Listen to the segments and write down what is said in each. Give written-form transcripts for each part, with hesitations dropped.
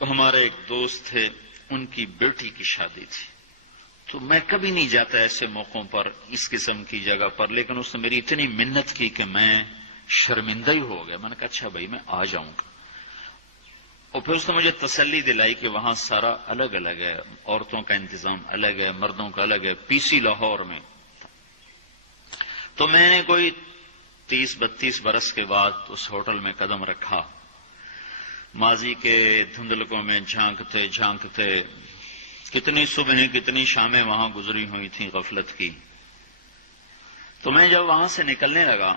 ہمارے ایک دوست تھے، ان کی بیٹی کی شادی تھی، تو میں کبھی نہیں جاتا ایسے موقعوں پر اس قسم کی جگہ پر، لیکن اس نے میری اتنی منت کی کہ میں شرمندہ ہی ہو گیا۔ میں نے کہا اچھا بھائی میں آ جاؤں گا، اور پھر اس نے مجھے تسلی دلائی کہ وہاں سارا الگ الگ ہے، عورتوں کا انتظام الگ ہے، مردوں کا الگ ہے، پی سی لاہور میں۔ تو میں نے کوئی 30-32 برس کے بعد اس ہوٹل میں قدم رکھا، ماضی کے دھندلکوں میں جھانکتے جھانکتے کتنی صبحیں کتنی شامیں وہاں گزری ہوئی تھیں غفلت کی۔ تو میں جب وہاں سے نکلنے لگا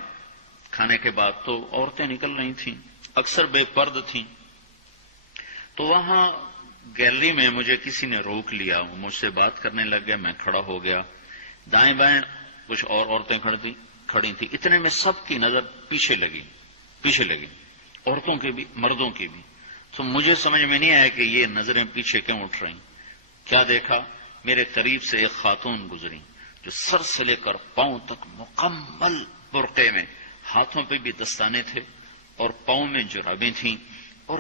کھانے کے بعد، تو عورتیں نکل رہی تھیں، اکثر بے پرد تھیں، تو وہاں گیلری میں مجھے کسی نے روک لیا، وہ مجھ سے بات کرنے لگ گیا، میں کھڑا ہو گیا، دائیں بائیں کچھ اور عورتیں کھڑی تھیں، اتنے میں سب کی نظر پیچھے لگی، عورتوں کی بھی مردوں کی بھی۔ تو مجھے سمجھ میں نہیں آیا کہ یہ نظریں پیچھے کیوں اٹھ رہی۔ کیا دیکھا، میرے قریب سے ایک خاتون گزری جو سر سے لے کر پاؤں تک مکمل برقعے میں، ہاتھوں پہ بھی دستانے تھے اور پاؤں میں جرابیں تھیں، اور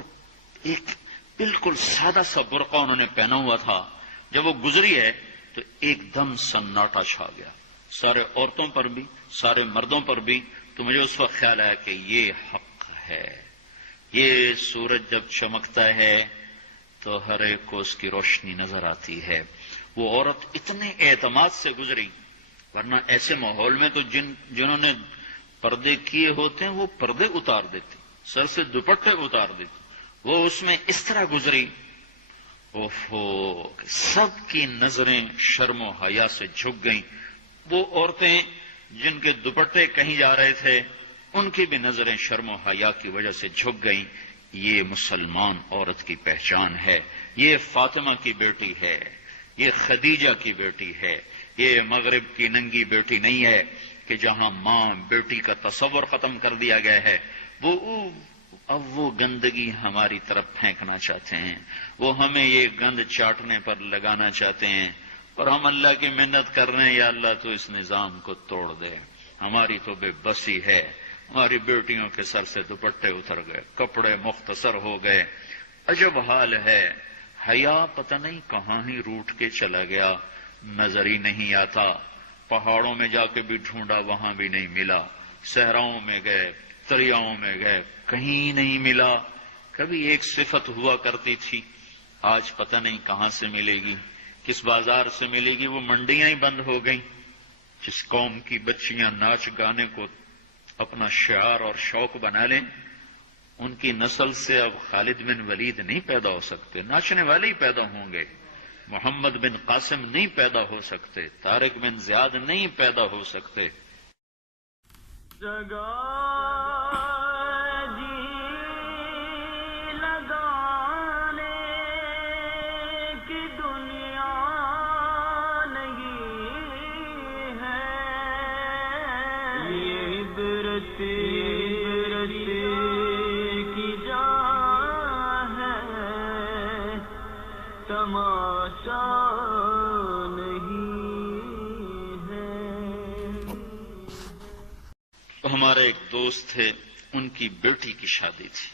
ایک بالکل سادہ سا برقع انہوں نے پہنا ہوا تھا۔ جب وہ گزری ہے تو ایک دم سناٹا چھا گیا، سارے عورتوں پر بھی سارے مردوں پر بھی۔ تو مجھے اس وقت خیال آیا کہ یہ حق ہے، یہ سورج جب چمکتا ہے تو ہر ایک کو اس کی روشنی نظر آتی ہے۔ وہ عورت اتنے اعتماد سے گزری، ورنہ ایسے ماحول میں تو جنہوں نے پردے کیے ہوتے ہیں وہ پردے اتار دیتے، سر سے دوپٹے اتار دیتے، وہ اس میں اس طرح گزری، سب کی نظریں شرم و حیا سے جھک گئیں۔ وہ عورتیں جن کے دوپٹے کہیں جا رہے تھے ان کی بھی نظریں شرم و حیا کی وجہ سے جھک گئیں۔ یہ مسلمان عورت کی پہچان ہے، یہ فاطمہ کی بیٹی ہے، یہ خدیجہ کی بیٹی ہے، یہ مغرب کی ننگی بیٹی نہیں ہے کہ جہاں ماں بیٹی کا تصور ختم کر دیا گیا ہے، اب وہ گندگی ہماری طرف پھینکنا چاہتے ہیں، وہ ہمیں یہ گند چاٹنے پر لگانا چاہتے ہیں، اور ہم اللہ کی منت کر رہے ہیں یا اللہ تو اس نظام کو توڑ دے۔ ہماری تو بے بسی ہے، ہماری بیٹیوں کے سر سے دوپٹے اتر گئے، کپڑے مختصر ہو گئے، عجب حال ہے۔ حیا پتہ نہیں کہاں ہی روٹ کے چلا گیا، نظر ہی نہیں آتا۔ پہاڑوں میں جا کے بھی ڈھونڈا، وہاں بھی نہیں ملا، صحراؤں میں گئے، دریاؤں میں گئے، کہیں نہیں ملا۔ کبھی ایک صفت ہوا کرتی تھی، آج پتہ نہیں کہاں سے ملے گی، کس بازار سے ملے گی۔ وہ منڈیاں ہی بند ہو گئیں۔ جس قوم کی بچیاں ناچ گانے کو اپنا شعار اور شوق بنا لیں، ان کی نسل سے اب خالد بن ولید نہیں پیدا ہو سکتے، ناچنے والے ہی پیدا ہوں گے۔ محمد بن قاسم نہیں پیدا ہو سکتے، طارق بن زیاد نہیں پیدا ہو سکتے۔ ہمارے ایک دوست تھے، ان کی بیٹی کی شادی تھی،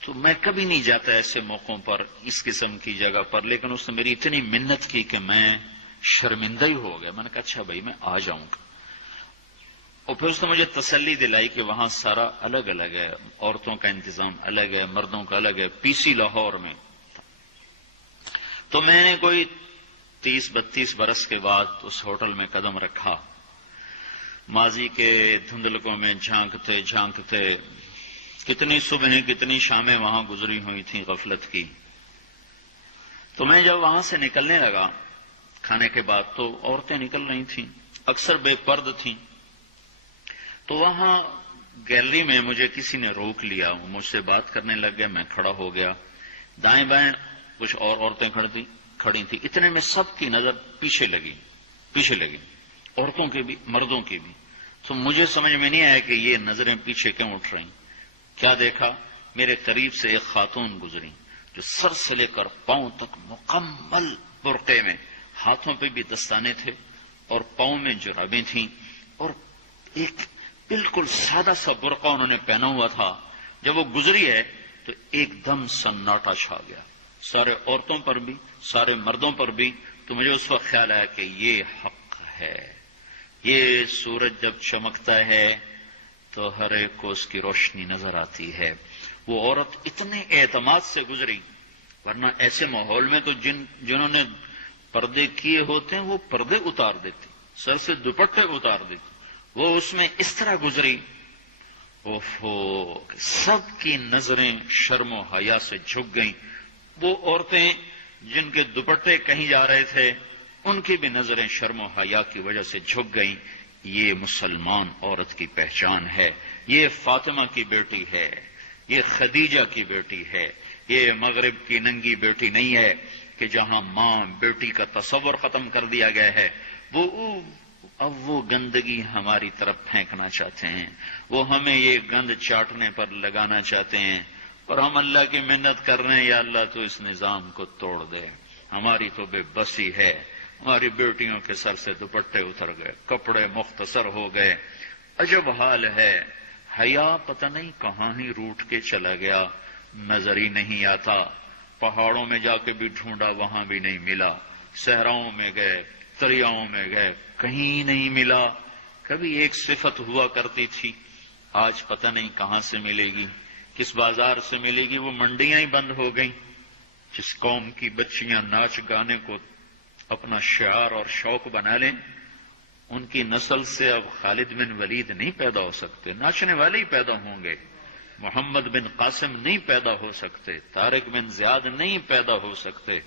تو میں کبھی نہیں جاتا ایسے موقعوں پر اس قسم کی جگہ پر، لیکن اس نے میری اتنی منت کی کہ میں شرمندہ ہی ہو گیا۔ میں نے کہا اچھا بھائی میں آ جاؤں گا، اور پھر اس نے مجھے تسلی دلائی کہ وہاں سارا الگ الگ ہے، عورتوں کا انتظام الگ ہے، مردوں کا الگ ہے، پی سی لاہور میں۔ تو میں نے کوئی 30-32 برس کے بعد اس ہوٹل میں قدم رکھا، ماضی کے دھندلکوں میں جھانکتے جھانکتے کتنی صبحیں کتنی شامیں وہاں گزری ہوئی تھیں غفلت کی۔ تو میں جب وہاں سے نکلنے لگا کھانے کے بعد، تو عورتیں نکل رہی تھیں، اکثر بے پرد تھیں، تو وہاں گیلری میں مجھے کسی نے روک لیا، وہ مجھ سے بات کرنے لگ گیا، میں کھڑا ہو گیا، دائیں بائیں کچھ اور عورتیں کھڑی تھیں، اتنے میں سب کی نظر پیچھے لگی، عورتوں کی بھی مردوں کی بھی۔ تو مجھے سمجھ میں نہیں آیا کہ یہ نظریں پیچھے کیوں اٹھ رہی۔ کیا دیکھا، میرے قریب سے ایک خاتون گزری جو سر سے لے کر پاؤں تک مکمل برقعے میں، ہاتھوں پہ بھی دستانے تھے اور پاؤں میں جرابیں تھیں، اور ایک بالکل سادہ سا برقع انہوں نے پہنا ہوا تھا۔ جب وہ گزری ہے تو ایک دم سناٹا چھا گیا، سارے عورتوں پر بھی، سارے مردوں پر بھی، تو مجھے اس وقت خیال آیا کہ یہ حق ہے. یہ سورج جب چمکتا ہے تو ہر ایک کو اس کی روشنی نظر آتی ہے. وہ عورت اتنے اعتماد سے گزری، ورنہ ایسے ماحول میں تو جنہوں نے پردے کیے ہوتے ہیں وہ پردے اتار دیتے، سر سے دوپٹے اتار دیتے. وہ اس میں اس طرح گزری، سب کی نظریں شرم و حیا سے جھک گئیں. وہ عورتیں جن کے دوپٹے کہیں جا رہے تھے ان کی بھی نظریں شرم و حیا کی وجہ سے جھک گئیں. یہ مسلمان عورت کی پہچان ہے، یہ فاطمہ کی بیٹی ہے، یہ خدیجہ کی بیٹی ہے، یہ مغرب کی ننگی بیٹی نہیں ہے کہ جہاں ماں بیٹی کا تصور ختم کر دیا گیا ہے. اب وہ گندگی ہماری طرف پھینکنا چاہتے ہیں، وہ ہمیں یہ گند چاٹنے پر لگانا چاہتے ہیں، اور ہم اللہ کی منت کر رہے ہیں یا اللہ تو اس نظام کو توڑ دے. ہماری تو بے بسی ہے، ہماری بیٹیوں کے سر سے دوپٹے اتر گئے، کپڑے مختصر ہو گئے. عجب حال ہے. حیا پتہ نہیں کہاں ہی روٹ کے چلا گیا، نظر ہی نہیں آتا. پہاڑوں میں جا کے بھی ڈھونڈا، وہاں بھی نہیں ملا. صحراؤں میں گئے، دریاؤں میں گئے، کہیں نہیں ملا. کبھی ایک صفت ہوا کرتی تھی، آج پتہ نہیں کہاں سے ملے گی، کس بازار سے ملے گی. وہ منڈیاں ہی بند ہو گئیں. جس قوم کی بچیاں ناچ گانے کو اپنا شعار اور شوق بنا لیں، ان کی نسل سے اب خالد بن ولید نہیں پیدا ہو سکتے، ناچنے والے ہی پیدا ہوں گے. محمد بن قاسم نہیں پیدا ہو سکتے، طارق بن زیاد نہیں پیدا ہو سکتے.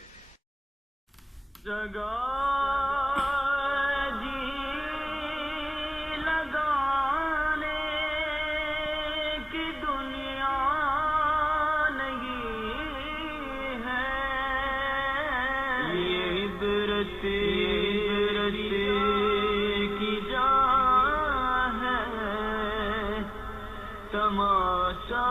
تماشا